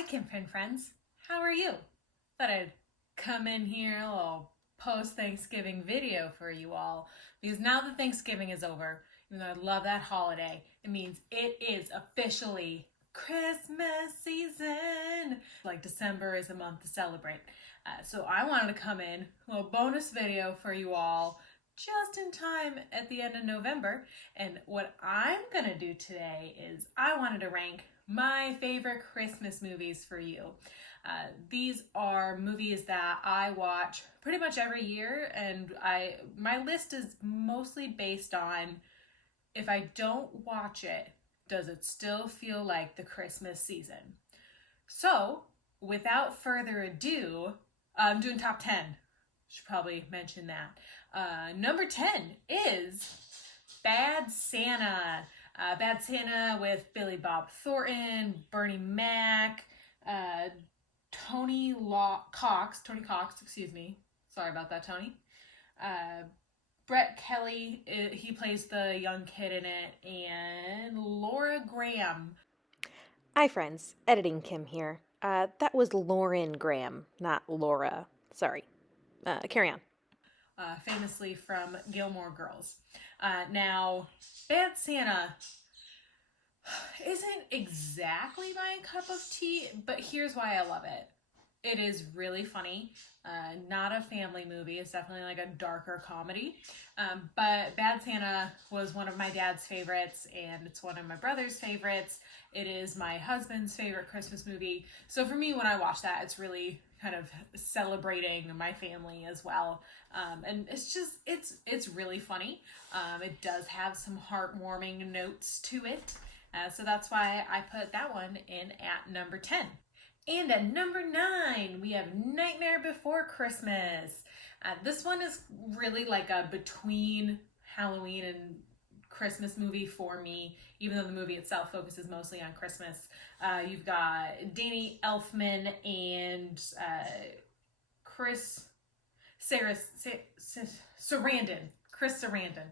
Hi, Kimfin friends. How are you? Thought I'd come in here, a little post-Thanksgiving video for you all, because now that Thanksgiving is over, even though I love that holiday, it means it is officially Christmas season. Like December is a month to celebrate. So I wanted to come in, a little bonus video for you all, just in time at the end of November. And what I'm gonna do today is I wanted to rank my favorite Christmas movies for you. These are movies that I watch pretty much every year, and my list is mostly based on, if I don't watch it, does it still feel like the Christmas season? So, without further ado, I'm doing top 10. Should probably mention that. Number 10 is Bad Santa. Bad Santa with Billy Bob Thornton, Bernie Mac, Tony Cox, excuse me. Sorry about that, Tony. Brett Kelly, he plays the young kid in it, and Laura Graham. Hi friends, Editing Kim here. That was Lauren Graham, not Laura. Sorry. Carry on. Famously from Gilmore Girls. Now, Bad Santa isn't exactly my cup of tea, but here's why I love it. It is really funny. Not a family movie. It's definitely like a darker comedy. But Bad Santa was one of my dad's favorites, and it's one of my brother's favorites. It is my husband's favorite Christmas movie. So for me, when I watch that, it's really kind of celebrating my family as well. And it's really funny. It does have some heartwarming notes to it. So that's why I put that one in at number 10. And at number 9, we have Nightmare Before Christmas. This one is really like a between Halloween and Christmas movie for me, even though the movie itself focuses mostly on Christmas. You've got Danny Elfman and Chris Sarandon. Chris Sarandon.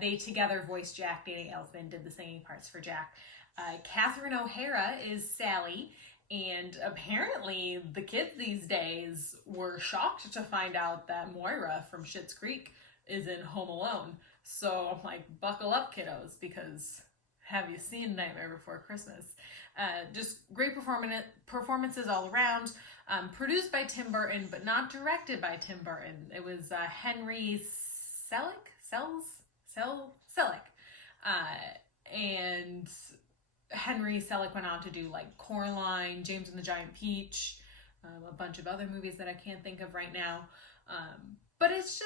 They together voiced Jack. Danny Elfman did the singing parts for Jack. Catherine O'Hara is Sally. And apparently the kids these days were shocked to find out that Moira from Schitt's Creek is in Home Alone. So I'm like, buckle up, kiddos, because have you seen Nightmare Before Christmas? Just great performances all around. Produced by Tim Burton, but not directed by Tim Burton. It was Henry Selick. And Henry Selick went on to do like Coraline, James and the Giant Peach, a bunch of other movies that I can't think of right now. But it's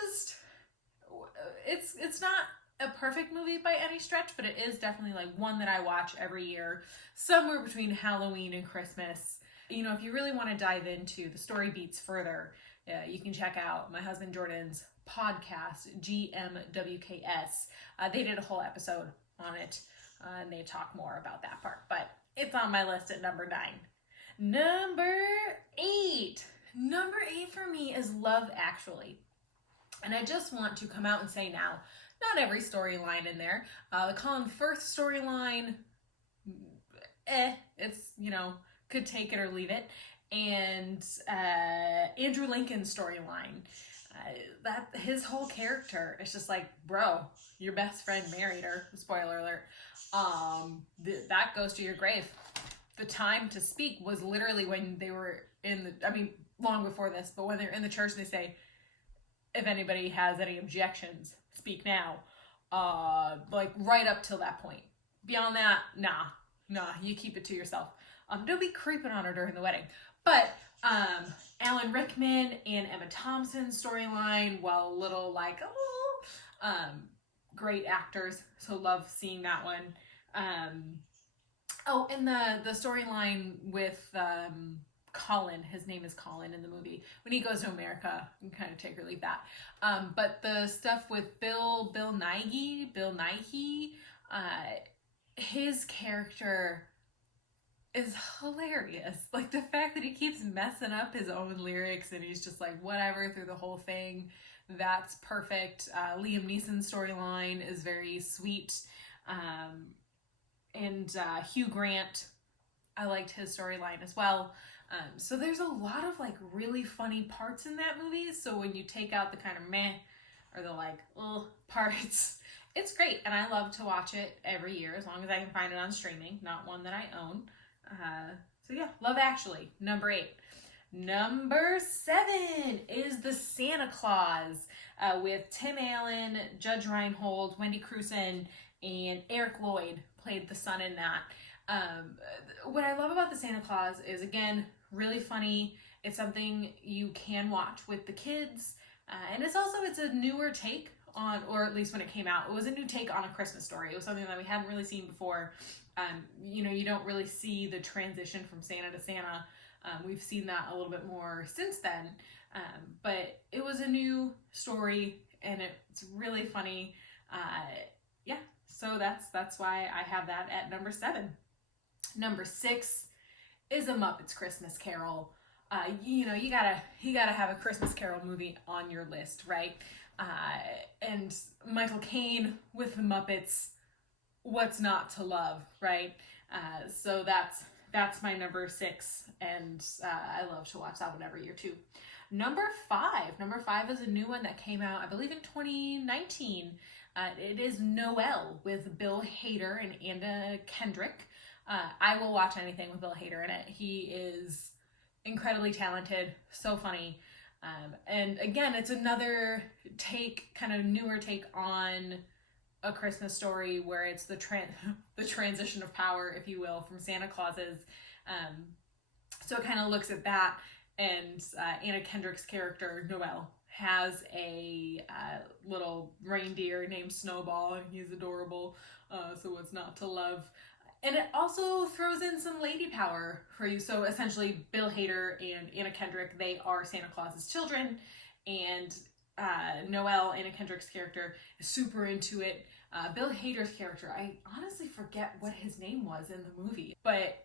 not a perfect movie by any stretch, but it is definitely like one that I watch every year, somewhere between Halloween and Christmas. You know, if you really want to dive into the story beats further, you can check out my husband Jordan's podcast, GMWKS. They did a whole episode on it. And they talk more about that part, but it's on my list at number 9. Number 8. Number 8 for me is Love Actually. And I just want to come out and say now, not every storyline in there. The Colin Firth storyline, it's, could take it or leave it. And Andrew Lincoln's storyline, that his whole character is just like, bro, your best friend married her. Spoiler alert. That goes to your grave. The time to speak was literally when they were long before this, but when they're in the church, they say, if anybody has any objections, speak now. Like right up till that point. Beyond that, nah, you keep it to yourself. Don't be creeping on her during the wedding. But, Alan Rickman and Emma Thompson's storyline, while a little like, great actors, so love seeing that one. And the storyline with Colin, his name is Colin in the movie, when he goes to America, you can kind of take or leave that. But the stuff with Bill Nighy, his character is hilarious. Like the fact that he keeps messing up his own lyrics and he's just like whatever through the whole thing. That's perfect. Liam Neeson's storyline is very sweet. And Hugh Grant I liked his storyline as well. So there's a lot of like really funny parts in that movie. So when you take out the kind of meh or the like ugh parts, it's great. And I love to watch it every year as long as I can find it on streaming, not one that I own. So yeah, Love Actually, number 8. Number 7 is The Santa Claus with Tim Allen, Judge Reinhold, Wendy Crewson, and Eric Lloyd played the son in that. What I love about The Santa Claus is, again, really funny. It's something you can watch with the kids. And it's a newer take on, or at least when it came out, it was a new take on A Christmas Story. It was something that we hadn't really seen before. You don't really see the transition from Santa to Santa. We've seen that a little bit more since then. But it was a new story and it's really funny. Yeah, so that's why I have that at number 7. Number 6 is A Muppets Christmas Carol. You gotta have a Christmas Carol movie on your list, right? And Michael Caine with the Muppets, what's not to love, right? So that's my number 6, and I love to watch that one every year too. Number 5 is a new one that came out, I believe, in 2019. It is Noelle with Bill Hader and Anna Kendrick. I will watch anything with Bill Hader in it. He is incredibly talented, so funny. And again, it's another kind of newer take on A Christmas Story, where it's the transition of power, if you will, from Santa Claus's. So it kind of looks at that, and Anna Kendrick's character, Noelle, has a little reindeer named Snowball, and he's adorable, so what's not to love? And it also throws in some lady power for you. So essentially, Bill Hader and Anna Kendrick, they are Santa Claus's children, and Noelle, Anna Kendrick's character, is super into it. Bill Hader's character, I honestly forget what his name was in the movie, but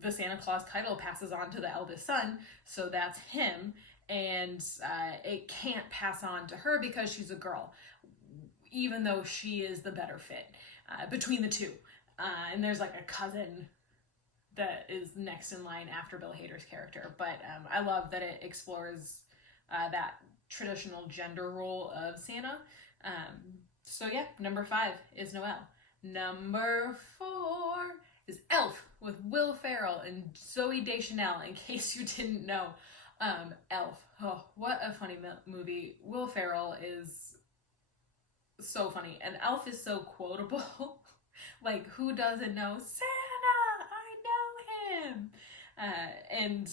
the Santa Claus title passes on to the eldest son, so that's him, and it can't pass on to her because she's a girl, even though she is the better fit between the two. And there's like a cousin that is next in line after Bill Hader's character, but I love that it explores that traditional gender role of Santa. So yeah, number 5 is Noelle. Number 4 is Elf with Will Ferrell and Zooey Deschanel, in case you didn't know. Elf, oh, what a funny movie. Will Ferrell is so funny, and Elf is so quotable. Like, who doesn't know Santa? I know him. And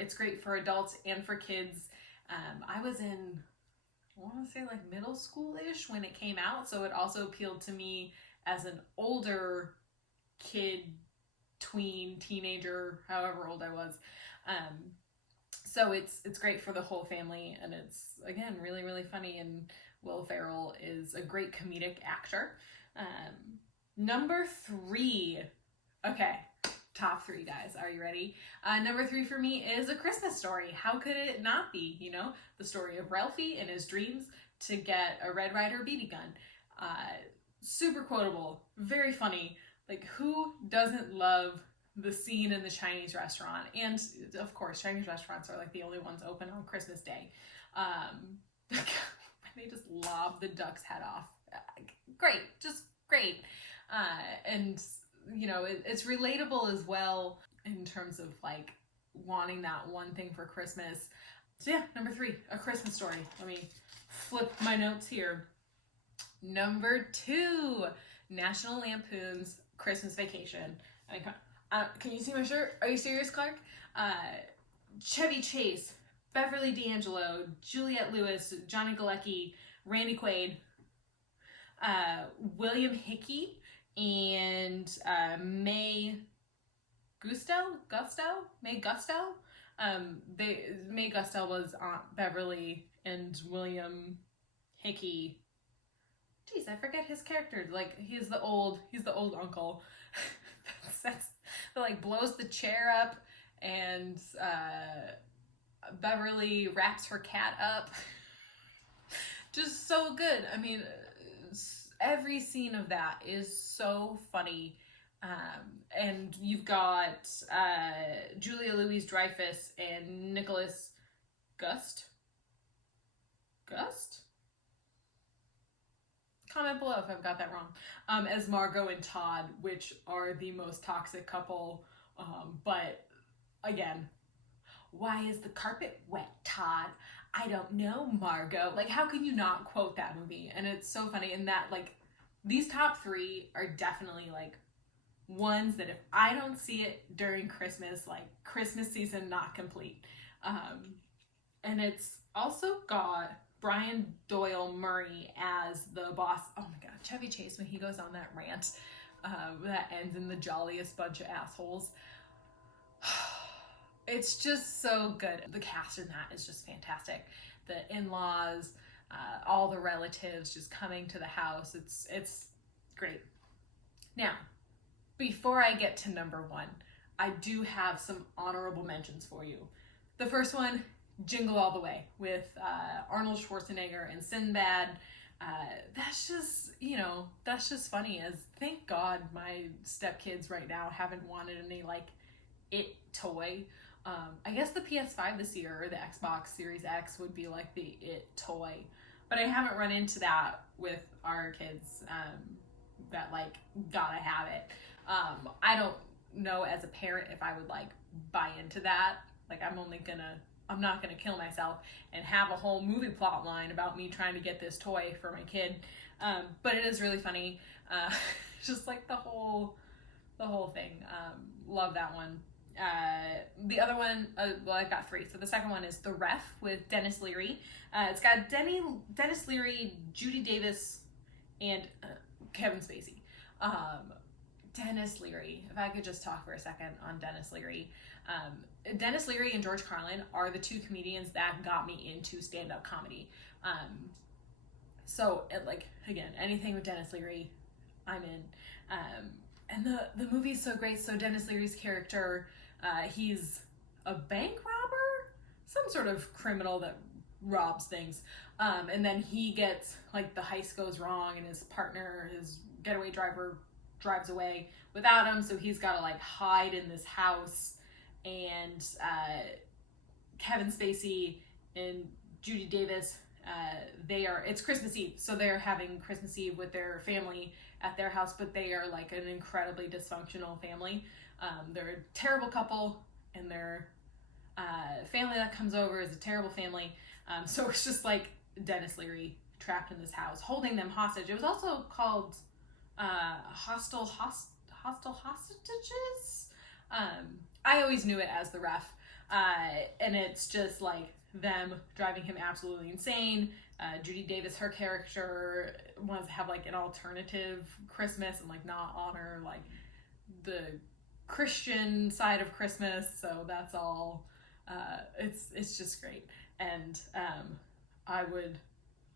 it's great for adults and for kids. I was in, I want to say like middle school-ish when it came out, so it also appealed to me as an older kid, tween, teenager, however old I was. So it's great for the whole family, and it's, again, really, really funny, and Will Ferrell is a great comedic actor. Number 3. Okay, top 3, guys. Are you ready? Number 3 for me is A Christmas Story. How could it not be? The story of Ralphie and his dreams to get a Red Ryder BB gun. Super quotable, very funny. Like, who doesn't love the scene in the Chinese restaurant? And of course, Chinese restaurants are like the only ones open on Christmas Day. They just lob the duck's head off. Great, just great. And it's relatable as well in terms of like wanting that one thing for Christmas. So yeah, number 3, A Christmas Story. Let me flip my notes here. Number 2, National Lampoon's Christmas Vacation. Can you see my shirt? Are you serious, Clark? Chevy Chase, Beverly D'Angelo, Juliette Lewis, Johnny Galecki, Randy Quaid, William Hickey, and Mae Gusto. Mae Gusto was Aunt Beverly, and William Hickey, jeez, I forget his character. Like, he's the old uncle that like blows the chair up, and Beverly wraps her cat up. Just so good. I mean, every scene of that is so funny. And you've got Julia Louis-Dreyfus and Nicholas Gust. Gust? Comment below if I've got that wrong. As Margot and Todd, which are the most toxic couple. But again, why is the carpet wet, Todd? I don't know, Margot. Like, how can you not quote that movie? And it's so funny. And that, like, these top three are definitely, like, ones that if I don't see it during Christmas, like, Christmas season not complete. And it's also got Brian Doyle Murray as the boss. Oh my God, Chevy Chase, when he goes on that rant that ends in the jolliest bunch of assholes. It's just so good. The cast in that is just fantastic. The in-laws, all the relatives just coming to the house. It's great. Now, before I get to number one, I do have some honorable mentions for you. The first one, Jingle All the Way with Arnold Schwarzenegger and Sinbad. That's just, that's just funny. As thank God my stepkids right now haven't wanted any like it toy. I guess the PS5 this year or the Xbox Series X would be like the it toy, but I haven't run into that with our kids that like gotta have it. I don't know as a parent if I would like buy into that. Like I'm not gonna kill myself and have a whole movie plot line about me trying to get this toy for my kid. But it is really funny. Just like the whole thing. Love that one. The other one, well, I've got three. So the second one is The Ref with Dennis Leary. It's got Dennis Leary, Judy Davis, and Kevin Spacey. Dennis Leary, if I could just talk for a second on Dennis Leary. Dennis Leary and George Carlin are the two comedians that got me into stand-up comedy. So, like, again, anything with Dennis Leary, I'm in. And the movie is so great. So Dennis Leary's character, he's a bank robber, some sort of criminal that robs things. And then he gets, like, the heist goes wrong and his partner, his getaway driver, drives away without him. So he's got to, like, hide in this house. And Kevin Spacey and Judy Davis, it's Christmas Eve. So they're having Christmas Eve with their family at their house, but they are like an incredibly dysfunctional family. They're a terrible couple, and their family that comes over is a terrible family. So it's just like Dennis Leary trapped in this house, holding them hostage. It was also called Hostile Hostages. I always knew it as The Ref, and it's just like them driving him absolutely insane. Judy Davis, her character, wants to have like an alternative Christmas and like not honor like the Christian side of Christmas. So that's all. It's just great, and I would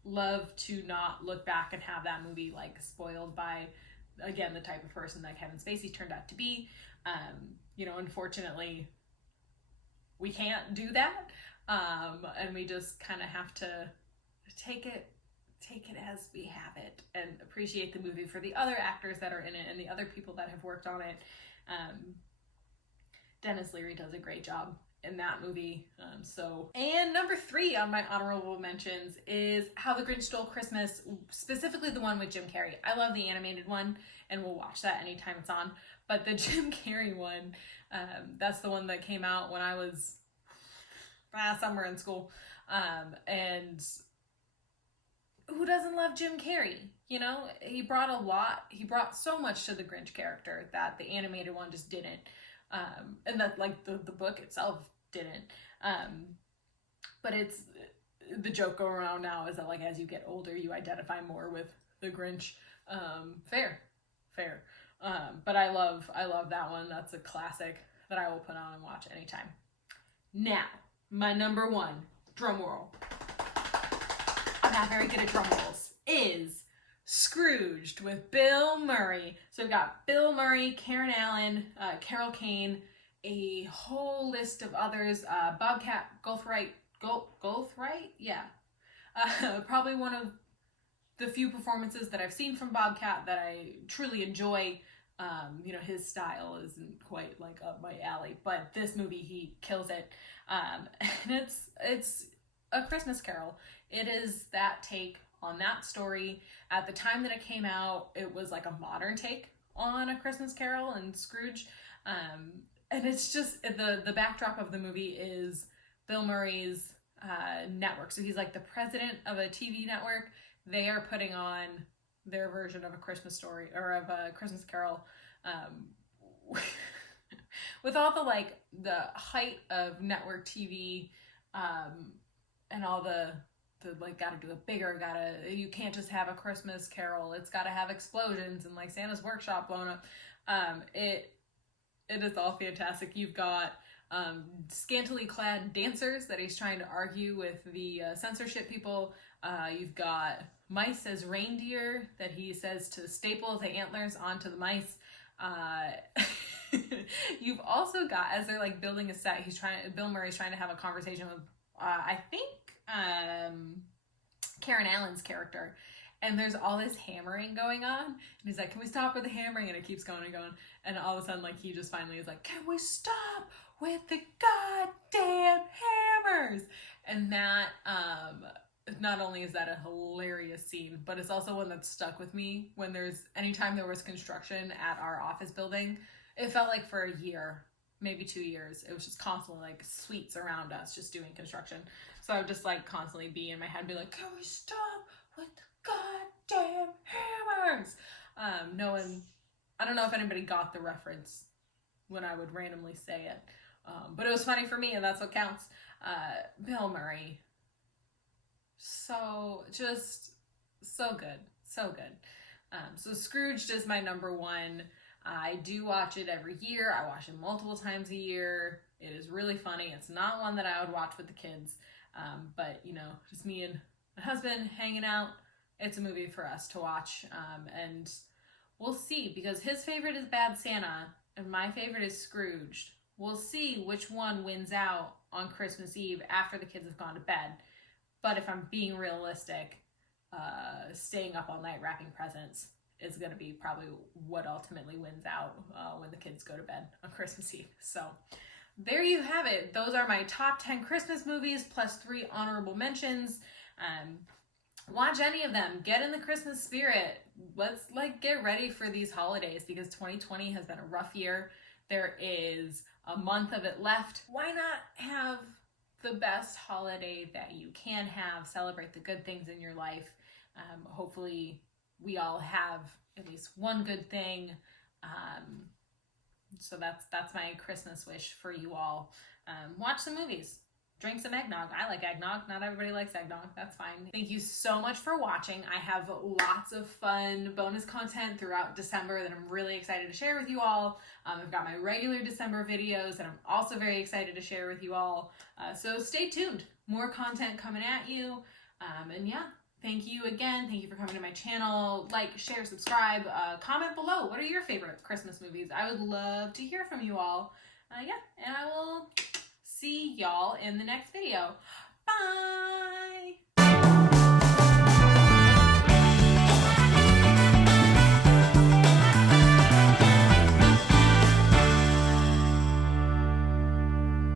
love to not look back and have that movie like spoiled by, again, the type of person that Kevin Spacey turned out to be. Unfortunately, we can't do that, and we just kind of have to take it as we have it and appreciate the movie for the other actors that are in it and the other people that have worked on it. Dennis Leary does a great job in that movie. And number 3 on my honorable mentions is How the Grinch Stole Christmas, specifically the one with Jim Carrey. I love the animated one, and we'll watch that anytime it's on. But the Jim Carrey one, that's the one that came out when I was somewhere in school. And who doesn't love Jim Carrey? He brought so much to the Grinch character that the animated one just didn't. And that, like, the book itself didn't. But it's, the joke going around now is that, like, as you get older, you identify more with the Grinch. Fair. But I love that one. That's a classic that I will put on and watch anytime. Now, my number 1, drum roll. I'm not very good at drum rolls. Is Scrooged with Bill Murray. So we've got Bill Murray, Karen Allen, Carol Kane, a whole list of others. Bobcat Goldthwait? Yeah. Probably one of the few performances that I've seen from Bobcat that I truly enjoy. His style isn't quite like up my alley, but this movie, he kills it. And it's A Christmas Carol. It is that take on that story. At the time that it came out, it was like a modern take on A Christmas Carol and Scrooge. And it's just the backdrop of the movie is Bill Murray's network. So he's like the president of a TV network. They are putting on their version of A Christmas Story, or of A Christmas Carol, with all the height of network TV, and all the like, gotta do it bigger, you can't just have A Christmas Carol, it's gotta have explosions and like Santa's workshop blown up. It is all fantastic. You've got scantily clad dancers that he's trying to argue with the censorship people. You've got mice as reindeer that he says to staple the antlers onto the mice. You've also got, as they're like building a set, Bill Murray's trying to have a conversation with I think Karen Allen's character, and there's all this hammering going on, and he's like, can we stop with the hammering? And it keeps going and going, and all of a sudden, like, he just finally is like, can we stop with the goddamn hammers? And that, not only is that a hilarious scene, but it's also one that stuck with me. Anytime there was construction at our office building, it felt like for a year, maybe 2 years, it was just constantly like suites around us just doing construction. So I would just like constantly be in my head and be like, can we stop with the goddamn hammers? I don't know if anybody got the reference when I would randomly say it, but it was funny for me, and that's what counts. Bill Murray, so good. So Scrooged is my number one. I do watch it every year. I watch it multiple times a year. It is really funny. It's not one that I would watch with the kids, but just me and my husband hanging out. It's a movie for us to watch, and we'll see, because his favorite is Bad Santa and my favorite is Scrooged. We'll see which one wins out on Christmas Eve after the kids have gone to bed. But if I'm being realistic, staying up all night wrapping presents is going to be probably what ultimately wins out when the kids go to bed on Christmas Eve. So there you have it. Those are my top 10 Christmas movies plus 3 honorable mentions. Watch any of them. Get in the Christmas spirit. Let's get ready for these holidays, because 2020 has been a rough year. There is a month of it left. Why not have the best holiday that you can have? Celebrate the good things in your life. Hopefully we all have at least one good thing. So that's my Christmas wish for you all. Watch some movies. Drink some eggnog. I like eggnog. Not everybody likes eggnog. That's fine. Thank you so much for watching. I have lots of fun bonus content throughout December that I'm really excited to share with you all. I've got my regular December videos that I'm also very excited to share with you all. So stay tuned. More content coming at you. And yeah, thank you again. Thank you for coming to my channel. Like, share, subscribe, comment below. What are your favorite Christmas movies? I would love to hear from you all. Yeah, and I will see y'all in the next video. Bye!